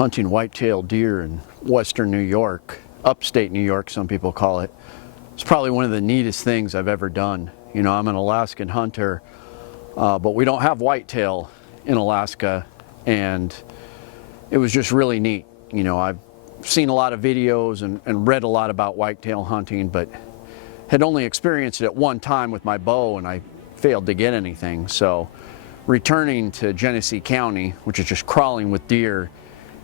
hunting whitetail deer in western New York, upstate New York some people call it. It's probably one of the neatest things I've ever done. You know, I'm an Alaskan hunter, but we don't have whitetail in Alaska, and it was just really neat. You know, I've seen a lot of videos and read a lot about whitetail hunting, but had only experienced it at one time with my bow, and I failed to get anything. So returning to Genesee County, which is just crawling with deer,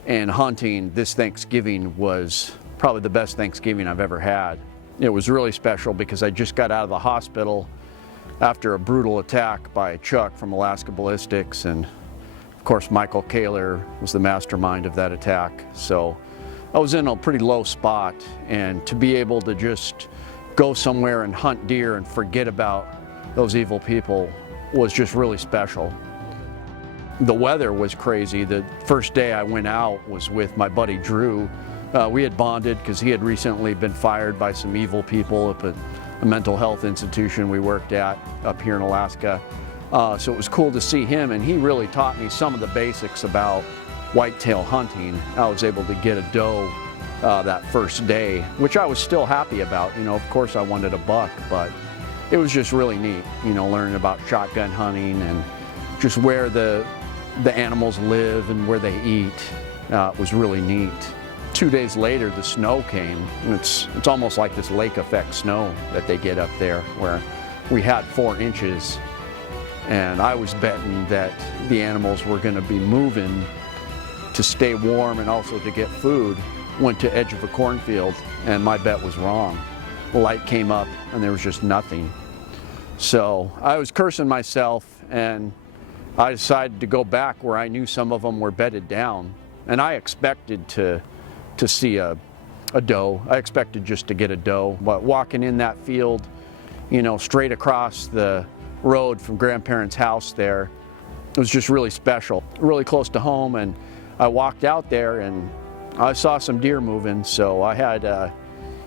and hunting this Thanksgiving was probably the best Thanksgiving I've ever had. It was really special because I just got out of the hospital after a brutal attack by Chuke from Alaska Ballistics, and of course Michael Kaler was the mastermind of that attack. So I was in a pretty low spot, and to be able to just go somewhere and hunt deer and forget about those evil people was just really special. The weather was crazy. The first day I went out was with my buddy Drew. We had bonded because he had recently been fired by some evil people up at a mental health institution we worked at up here in Alaska. So it was cool to see him, and he really taught me some of the basics about whitetail hunting. I was able to get a doe that first day, which I was still happy about. You know, of course I wanted a buck, but it was just really neat, you know, learning about shotgun hunting and just where the animals live and where they eat. It was really neat. 2 days later, the snow came, and it's almost like this lake effect snow that they get up there, where we had 4 inches, and I was betting that the animals were going to be moving to stay warm and also to get food. Went to edge of a cornfield, and my bet was wrong. The light came up and there was just nothing. So I was cursing myself, and I decided to go back where I knew some of them were bedded down, and I expected to see a doe. I expected just to get a doe, but walking in that field, you know, straight across the road from grandparents' house there, it was just really special, really close to home. And I walked out there and I saw some deer moving, so I had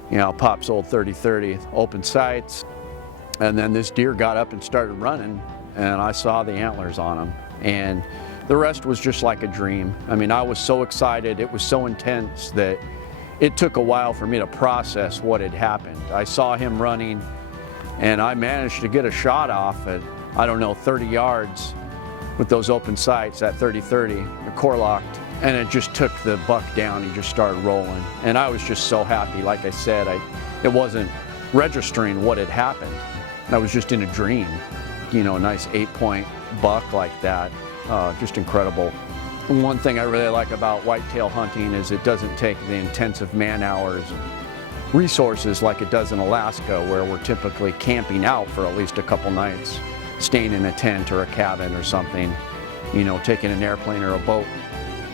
you know, Pop's old 30-30 open sights, and then this deer got up and started running, and I saw the antlers on him, and the rest was just like a dream. I mean, I was so excited. It was so intense that it took a while for me to process what had happened. I saw him running, and I managed to get a shot off at, I don't know, 30 yards with those open sights at 30-30, the core locked, and it just took the buck down. He just started rolling, and I was just so happy. Like I said, it wasn't registering what had happened. I was just in a dream. You know, a nice 8-point buck like that. Just incredible. And one thing I really like about whitetail hunting is it doesn't take the intensive man hours and resources like it does in Alaska, where we're typically camping out for at least a couple nights, staying in a tent or a cabin or something, you know, taking an airplane or a boat,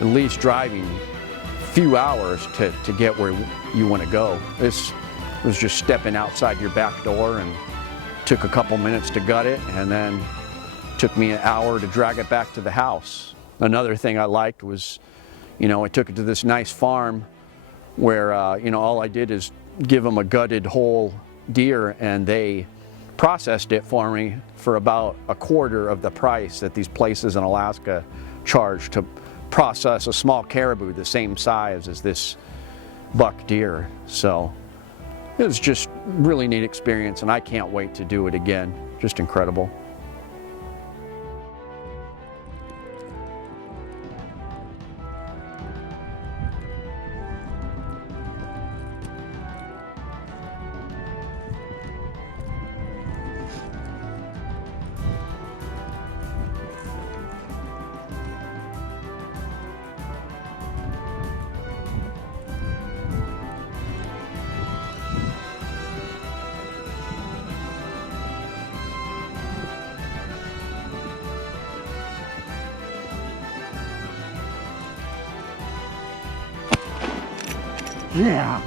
at least driving a few hours to get where you want to go. This was just stepping outside your back door, and took a couple minutes to gut it, and then took me an hour to drag it back to the house. Another thing I liked was, you know, I took it to this nice farm where, you know, all I did is give them a gutted whole deer, and they processed it for me for about a quarter of the price that these places in Alaska charge to process a small caribou the same size as this buck deer. So it was just really neat experience, and I can't wait to do it again. Just incredible. Yeah.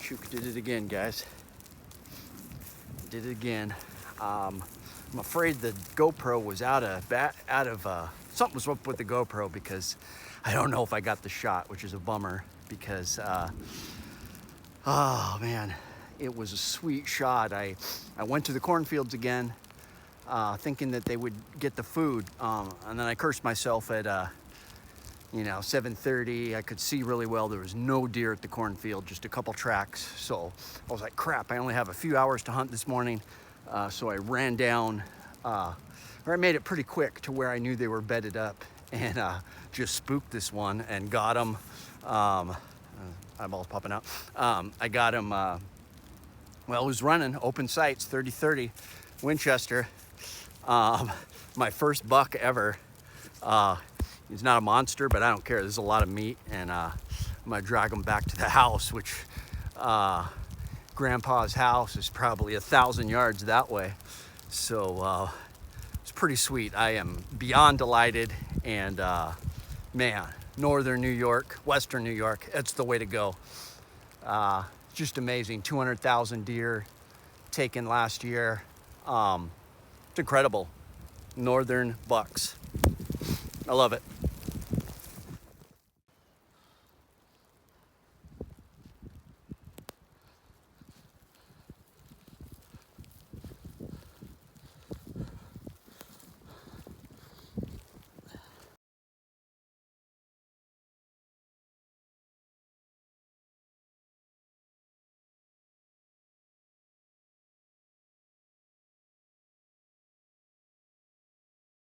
Chuke did it again, guys. Did it again. I'm afraid the GoPro was something was up with the GoPro, because I don't know if I got the shot, which is a bummer, because oh man, it was a sweet shot. I went to the cornfields again, thinking that they would get the food, and then I cursed myself at 7:30. I could see really well. There was no deer at the cornfield, just a couple tracks. So I was like, crap, I only have a few hours to hunt this morning. So I ran down, or I made it pretty quick to where I knew they were bedded up, and just spooked this one and got him. Eyeballs popping out. I got him, well, it was running, open sights, 30-30 Winchester. My first buck ever. He's not a monster, but I don't care. There's a lot of meat, and I'm gonna drag him back to the house, which Grandpa's house is probably 1,000 yards that way. So it's pretty sweet. I am beyond delighted, and man, northern New York, western New York, it's the way to go. Just amazing. 200,000 deer taken last year. It's incredible. Northern bucks. I love it.